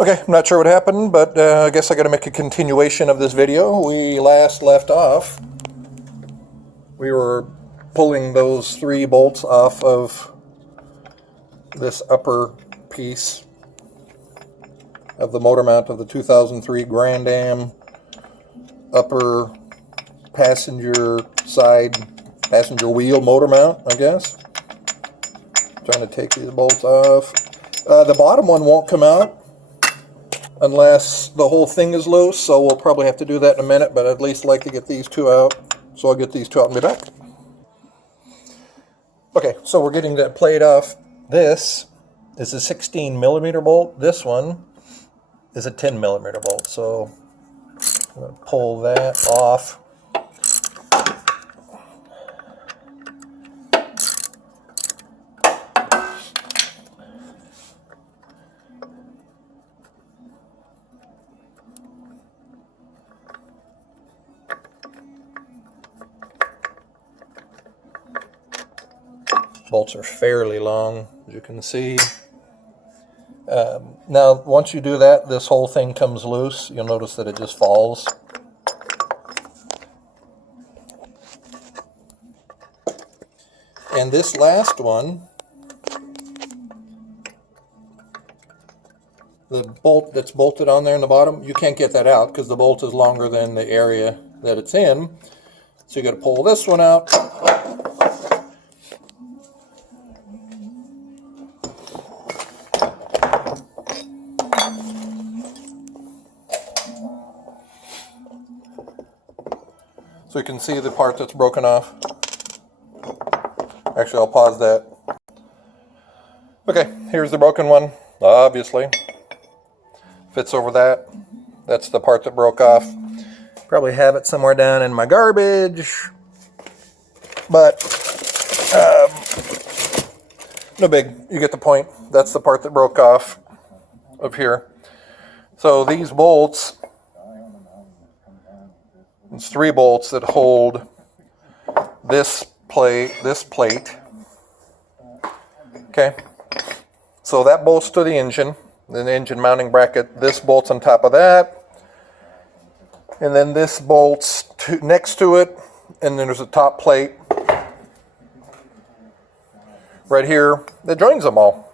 Okay, I'm not sure what happened, but I guess I got to make a continuation of this video. We last left off. We were pulling those 3 bolts off of this upper piece of the motor mount of the 2003 Grand Am upper passenger wheel motor mount, I guess. Trying to take these bolts off. The bottom one won't come out unless the whole thing is loose, so we'll probably have to do that in a minute, but I'd at least like to get these 2 out. So I'll get these 2 out and be back. Okay, so we're getting that plate off. This is a 16 millimeter bolt. This one is a 10 millimeter bolt. So I'm going to pull that off. Bolts are fairly long, as you can see. Now, once you do that, this whole thing comes loose. You'll notice that it just falls. And this last one, the bolt that's bolted on there in the bottom, you can't get that out because the bolt is longer than the area that it's in. So you got to pull this one out. So you can see the part that's broken off. Actually, I'll pause that. Okay, here's the broken one, obviously. Fits over that. That's the part that broke off. Probably have it somewhere down in my garbage. But, no big. You get the point. That's the part that broke off of here. So these bolts, it's 3 bolts that hold this plate. Okay, so that bolts to the engine, then the engine mounting bracket. This bolts on top of that, and then this bolts next to it, and then there's a top plate right here that joins them all.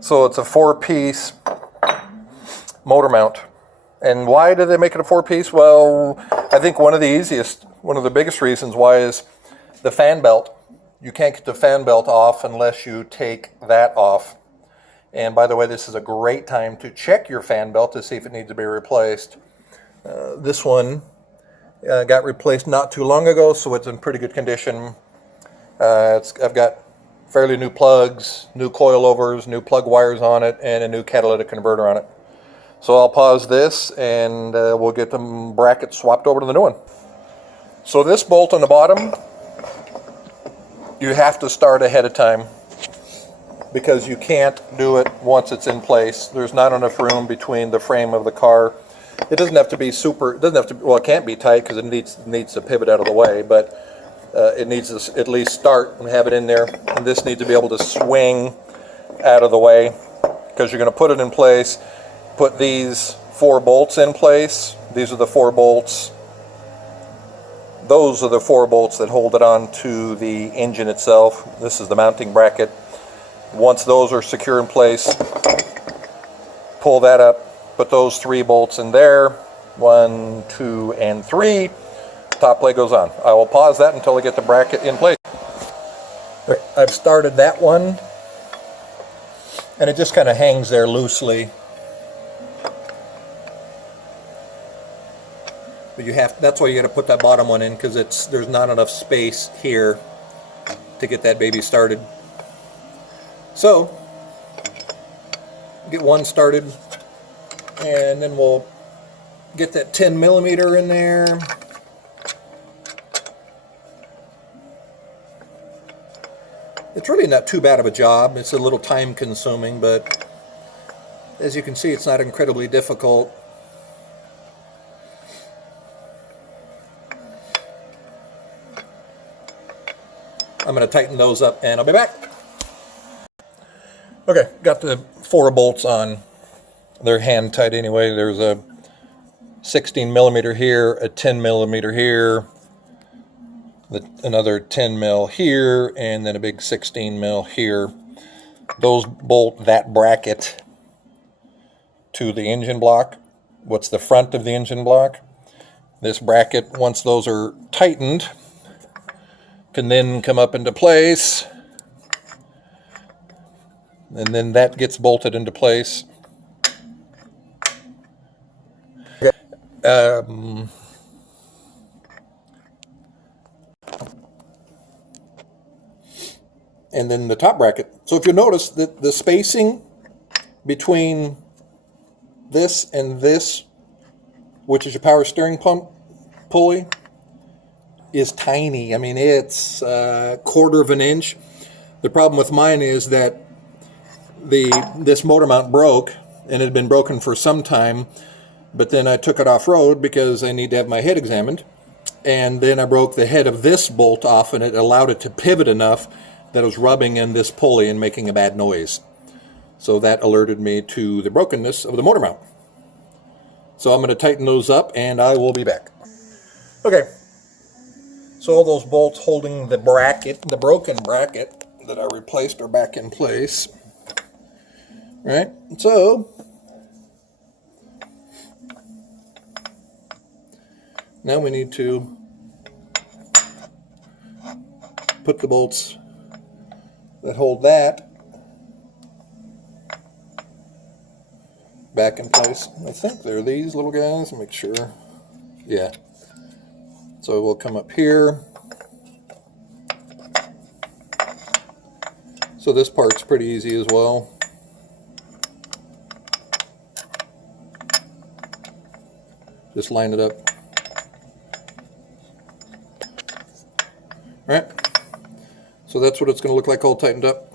So it's a 4-piece motor mount. And why did they make it a 4-piece? Well, I think one of the biggest reasons why is the fan belt. You can't get the fan belt off unless you take that off. And by the way, this is a great time to check your fan belt to see if it needs to be replaced. This one got replaced not too long ago, so it's in pretty good condition. I've got fairly new plugs, new coilovers, new plug wires on it, and a new catalytic converter on it. So I'll pause this and we'll get the bracket swapped over to the new one. So this bolt on the bottom, you have to start ahead of time because you can't do it once it's in place. There's not enough room between the frame of the car. It doesn't have to be well, it can't be tight because it needs to pivot out of the way, but it needs to at least start and have it in there. And this needs to be able to swing out of the way because you're going to put it in place. Put these 4 bolts in place. These are the 4 bolts. Those are the 4 bolts that hold it on to the engine itself. This is the mounting bracket. Once those are secure in place, pull that up, put those 3 bolts in there. 1, 2, and 3. Top plate goes on. I will pause that until I get the bracket in place. Okay, I've started that one, and it just kind of hangs there loosely. But that's why you got to put that bottom one in, because there's not enough space here to get that baby started. So get one started, and then we'll get that 10 millimeter in there. It's really not too bad of a job. It's a little time consuming, but as you can see, it's not incredibly difficult. I'm going to tighten those up and I'll be back. Okay, got the 4 bolts on they're hand tight anyway. There's a 16 millimeter here, a 10 millimeter here, another 10 mil here, and then a big 16 mil here. Those bolt that bracket to the engine block. What's the front of the engine block? This bracket, once those are tightened, can then come up into place, and then that gets bolted into place. And then the top bracket. So if you notice that the spacing between this and this, which is your power steering pump pulley, is tiny. I mean, it's a quarter of an inch. The problem with mine is that this motor mount broke, and it had been broken for some time, but then I took it off-road because I need to have my head examined, and then I broke the head of this bolt off, and it allowed it to pivot enough that it was rubbing in this pulley and making a bad noise. So that alerted me to the brokenness of the motor mount. So I'm going to tighten those up, and I will be back. Okay, so all those bolts holding the bracket, the broken bracket that I replaced, are back in place. Right, so now we need to put the bolts that hold that back in place. I think they're these little guys. Make sure. Yeah. So we'll come up here. So this part's pretty easy as well. Just line it up. Right? So that's what it's going to look like all tightened up.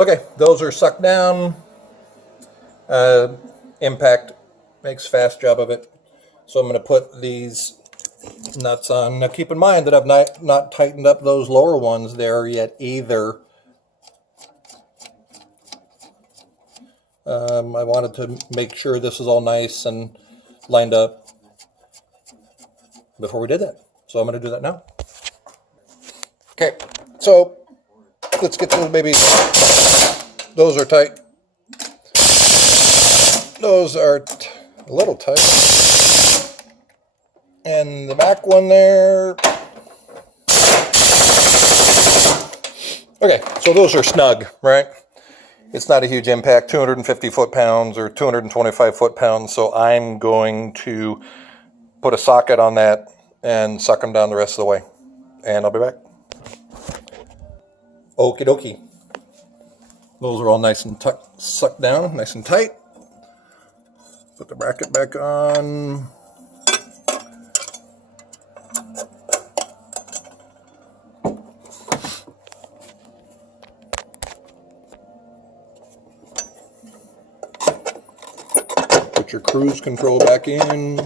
Okay, those are sucked down. Impact makes fast job of it. So I'm going to put these nuts on. Now keep in mind that I've not tightened up those lower ones there yet either. I wanted to make sure this is all nice and lined up before we did that. So I'm going to do that now. Okay, so let's get those babies. Those are tight. Those are a little tight. And the back one there. Okay, so those are snug, right? It's not a huge impact, 250 foot-pounds or 225 foot-pounds, so I'm going to put a socket on that and suck them down the rest of the way. And I'll be back. Okie dokie. Those are all nice and sucked down, nice and tight. Put the bracket back on. Put your cruise control back in.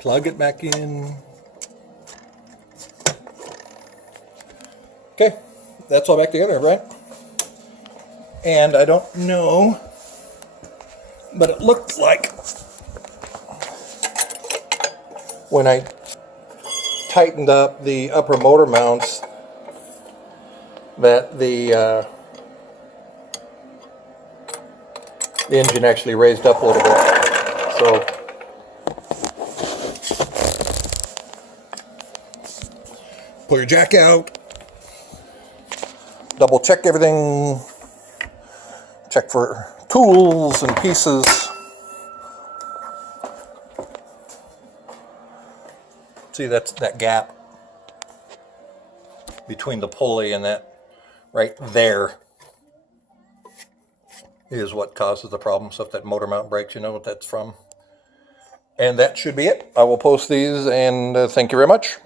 Plug it back in. Okay, that's all back together, right? And I don't know, but it looks like when I tightened up the upper motor mounts that the engine actually raised up a little bit. So pull your jack out, double check everything, check for tools and pieces. See, that's that gap between the pulley and that right there is what causes the problem. So if that motor mount breaks, you know what that's from. And that should be it. I will post these, and thank you very much.